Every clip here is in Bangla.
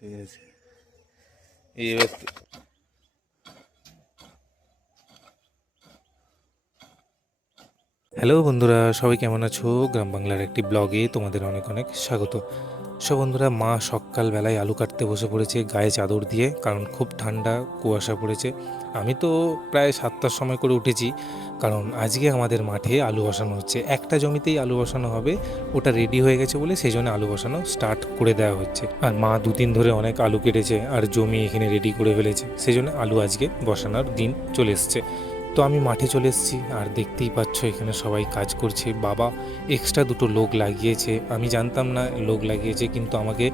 ঠিক আছে। এবার হ্যালো বন্ধুরা সবাই কেমন আছো? গ্রাম বাংলার একটি ব্লগে তোমাদের অনেক অনেক স্বাগত। সব বন্ধুরা, মা সকালবেলায় আলু কাটতে বসে পড়েছে, গায়ে চাদর দিয়ে, কারণ খুব ঠান্ডা কুয়াশা পড়েছে। আমি তো প্রায় সাতটার সময় করে উঠেছি, কারণ আজকে আমাদের মাঠে আলু বসানো হচ্ছে। একটা জমিতেই আলু বসানো হবে, ওটা রেডি হয়ে গেছে বলে সেই জন্য আলু বসানো স্টার্ট করে দেওয়া হচ্ছে। আর মা দুদিন ধরে অনেক আলু কেটেছে, আর জমি এখানে রেডি করে ফেলেছে, সেই জন্য আলু আজকে বসানোর দিন চলে এসছে। তো আমি মাঠে চলে এসেছি, আর দেখতেই পাচ্ছ এখানে সবাই কাজ করছে। বাবা এক্সট্রা দুটো লোক লাগিয়েছে। আমি জানতাম না লোক লাগিয়েছে, কিন্তু আমাকে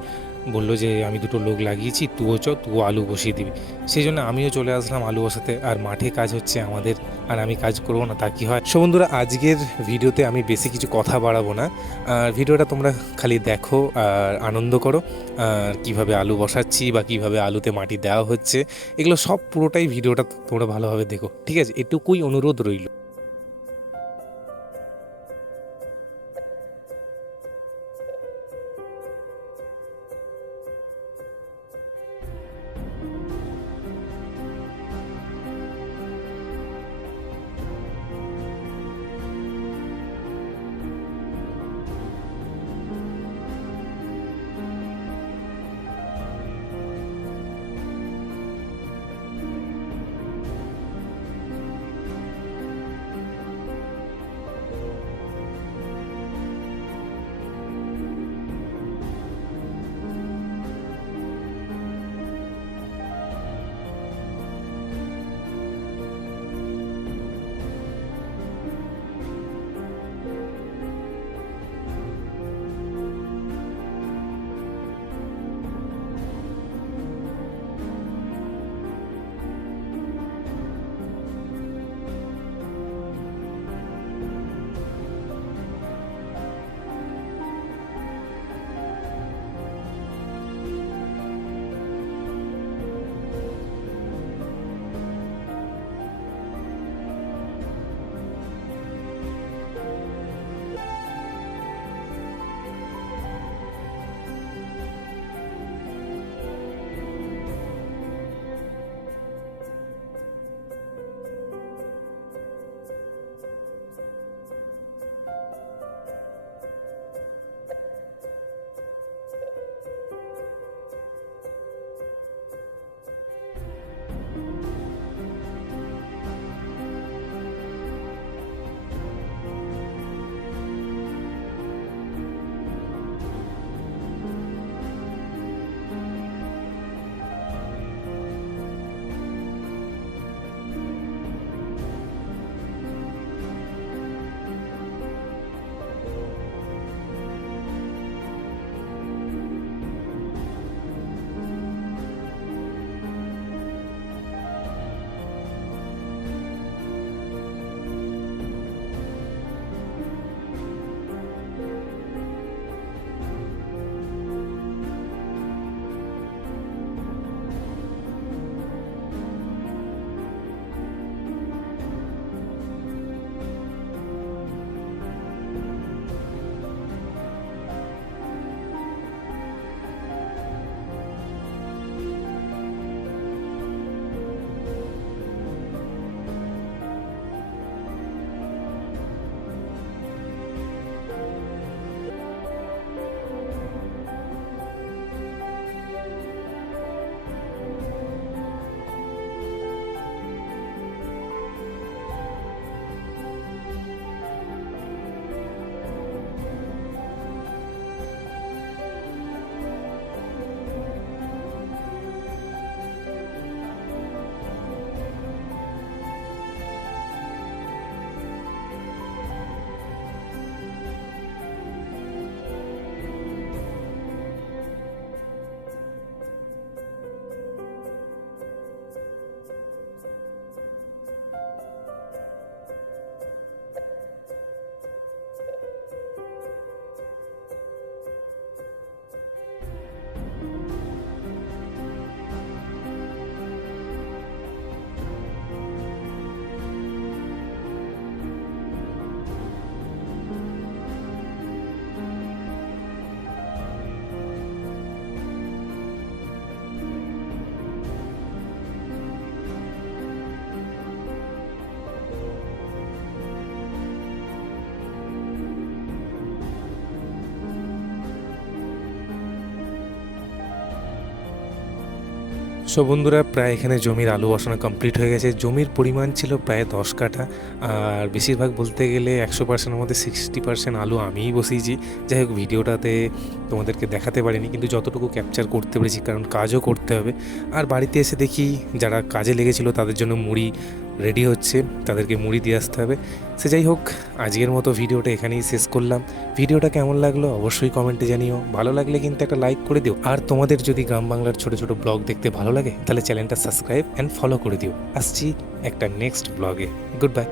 বলল যে, আমি দুটো লোক লাগিয়েছি তুও চ তুও আলু বসিয়ে দিবি। সেই জন্য আমিও চলে আসলাম আলু বসাতে আর মাঠে কাজ হচ্ছে আমাদের, আর আমি কাজ করব না, তা কি হয়? সো বন্ধুরা, আজকের ভিডিওতে আমি বেশি কিছু কথা বাড়াবো না। আর ভিডিওটা তোমরা খালি দেখো আর আনন্দ করো। আর কীভাবে আলু বসাচ্ছি বা কীভাবে আলুতে মাটি দেওয়া হচ্ছে, এগুলো সব পুরোটাই ভিডিওটা তোমরা ভালোভাবে দেখো। ঠিক আছে, এটুকুই অনুরোধ রইল। সো বন্ধুরা, প্রায় এখানে জমির আলু বসানো কমপ্লিট হয়ে গেছে। জমির পরিমাণ ছিল প্রায় দশ কাঠা। আর বেশিরভাগ বলতে গেলে একশো পার্সেন্টের মধ্যে সিক্সটি পার্সেন্ট আলু আমিই বসিয়েছি। যাই হোক, ভিডিওটাতে তোমাদেরকে দেখাতে পারিনি, কিন্তু যতটুকু ক্যাপচার করতে পেরেছি, কারণ কাজও করতে হবে। আর বাড়িতে এসে দেখি, যারা কাজে লেগেছিল, তাদের জন্য মুড়ি রেডি হচ্ছে, তাদেরকে মুড়ি দিয়ে আসতে হবে। সে যাই হোক, আজকের মতো ভিডিওটা এখানেই শেষ করলাম। ভিডিওটা কেমন লাগল অবশ্যই কমেন্টে জানিও। ভালো লাগলে কিন্তু একটা লাইক করে দিও। আর তোমাদের যদি গ্রাম বাংলার ছোটো ছোটো ব্লগ দেখতে ভালো লাগে, তাহলে চ্যানেলটা সাবস্ক্রাইব অ্যান্ড ফলো করে দিও। আসছি একটা নেক্সট ব্লগে। Good bye